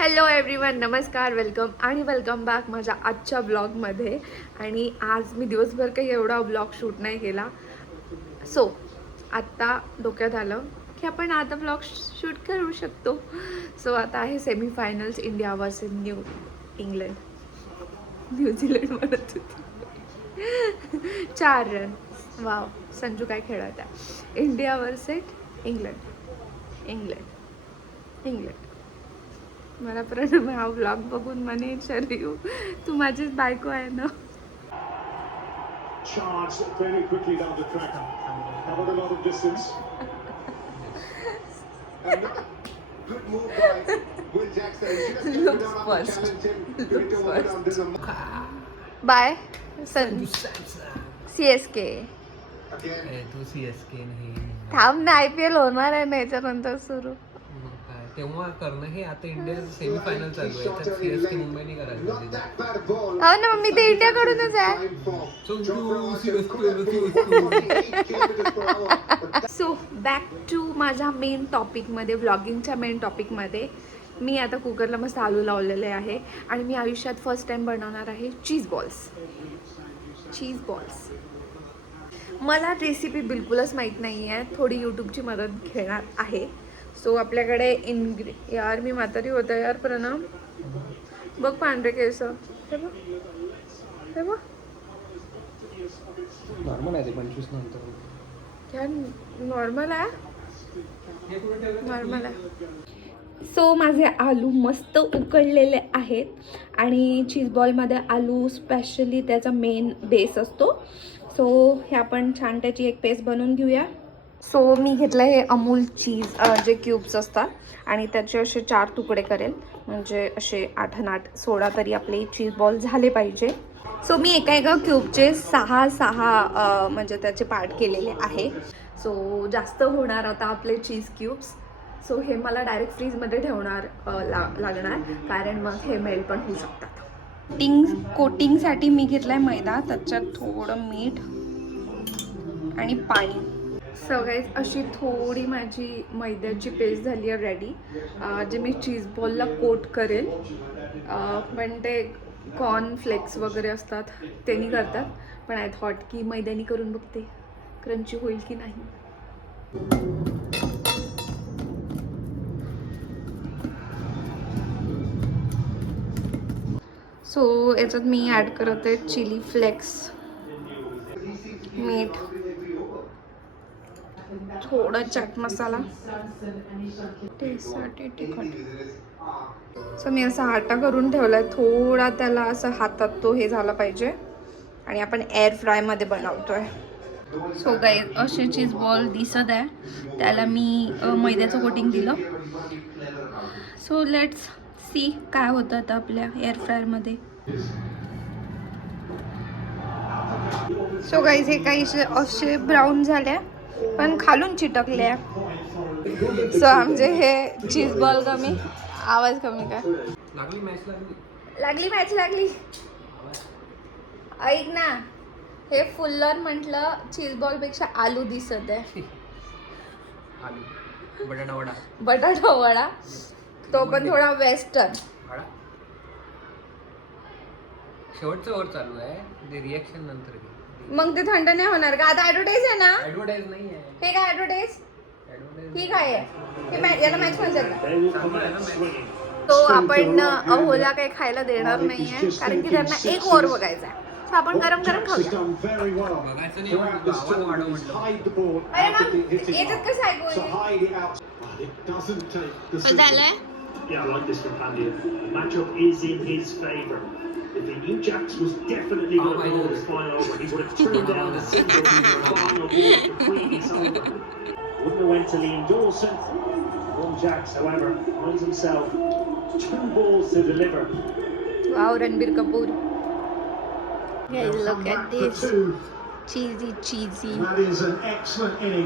Hello everyone, नमस्कार, welcome back माझ्या आजच्या ब्लॉगमध्ये. आणि आज मी दिवसभर काही एवढा ब्लॉग शूट नाही केला. सो आत्ता डोक्यात आलं की आपण आता ब्लॉग शूट करू शकतो. सो आता आहे सेमीफायनल्स, इंडिया वर्सेस न्यूझीलंड म्हणत होती. 4 रन. वाव, संजू काय खेळत आहे. India versus England. मला प्रणव हा व्लॉग बघून म्हणे शरीयू तू माझीच बायको आहे ना. Bye CSK. तू CSK नाही थांब ना, IPL होणार आहे ना याच्यानंतर सुरू. तेव्हा करणं हे आता इंडिया सेमीफायनल चालू आहे तर CSK मुंबईने करायचं. हो ना, मग मी ते इंडियाकडूनच आहे. सो बॅक टू माझ्या मेन टॉपिकमध्ये, व्लॉगिंगच्या मेन टॉपिकमध्ये. मी आता कुकरला मस्त आलू लावलेले आहे आणि मी आयुष्यात फर्स्ट टाइम बनवणार आहे चीज बॉल्स. मला रेसिपी बिलकुलच माहीत नाही आहे, थोडी यूट्यूबची मदत घेणार आहे. सो आपल्याकडे यार मी म्हातारी होतं यार. प्रणव बघ पांढरे केस, हे बघ नॉर्मल आहे ते 25 नंतर. यार नॉर्मल आहे. सो माझे आलू मस्त उकळलेले आहेत आणि चीज बॉलमध्ये आलू स्पेशली त्याचा मेन बेस असतो. सो हे आपण छान त्याची एक पेस्ट बनवून घेऊया. सो मी घेतलं हे अमूल चीज जे क्यूब्स असतात आणि त्याचे असे 4 तुकडे करेल, म्हणजे असे 8 आणि 8 16 तरी आपले चीज बॉल झाले पाहिजे. सो मी एका क्यूबचे 6 म्हणजे त्याचे पार्ट केलेले आहे. सो जास्त होणार आता आपले चीज क्यूब्स. सो हे मला डायरेक्ट फ्रीजमध्ये ठेवणार लागणार, कारण मग हे मेल्ट पण होऊ शकतात. कोटिंगसाठी मी घेतला आहे मैदा, त्याच्यात थोडं मीठ आणि पाणी. सो गाईज अशी थोडी माझी मैद्याची पेस्ट झाली आहे रेडी, जे मी चीज बॉलला कोट करेल. पण ते कॉर्नफ्लेक्स वगैरे असतात त्यांनी करतात, पण आय थॉट की मैद्यानी करून बघते क्रंची होईल की नाही. सो याच्यात मी ॲड करत आहे चिली फ्लेक्स, मीठ, थोडा चाट मसाला, टेस्टसाठी तिखट. सो मी असा आटा करून ठेवला आहे, थोडा त्याला असं हातात तो हे झाला पाहिजे आणि आपण एअर फ्रायमध्ये बनवतोय. सो गाईज असे चीज बॉल दिसत आहे, त्याला मी मैद्याचं कोटिंग दिलं. सो लेट्स सी काय होतं आता आपल्या एअर फ्रायरमध्ये. सो गाईज हे काही असे ब्राऊन झाले पण खालून चिटकले. सो आमचे हे चीज बॉल कमी, आवाज कमी काय लागली. ऐक ना, हे फुल्लर म्हटलं चीज बॉल पेक्षा आलू दिसत आहे. बटाटा वडा, तो पण थोडा वेस्टर्न. शेवटचं वर चालू आहे ते, रिएक्शन नंतर. मग ते थंड नाही होणार का? आता ऍडव्हर्टाईज आहे ना. ऍडव्हर्टाईज नाही आहे हे काय ऍडव्हर्टाईज? ही काय आहे? हे याला मॅच मध्ये तो आपण अहोला काही खायला देणार नाहीये, कारण की त्यांना एक ओव्हर बघायचा आहे. तर आपण गरम खाऊया. अरे मग याच्यात कसं ऐकू झालंय? Yeah, I like this from Pandy. The matchup is in his favour. If he knew Jax was definitely going to go this final over, he would have turned down the single final ball completely over. Wouldn't have went to Liam Dawson. One Jax, however, finds himself 2 balls to deliver. Wow, Ranbir Kapoor. Guys, look at this. Cheesy. That is an excellent inning.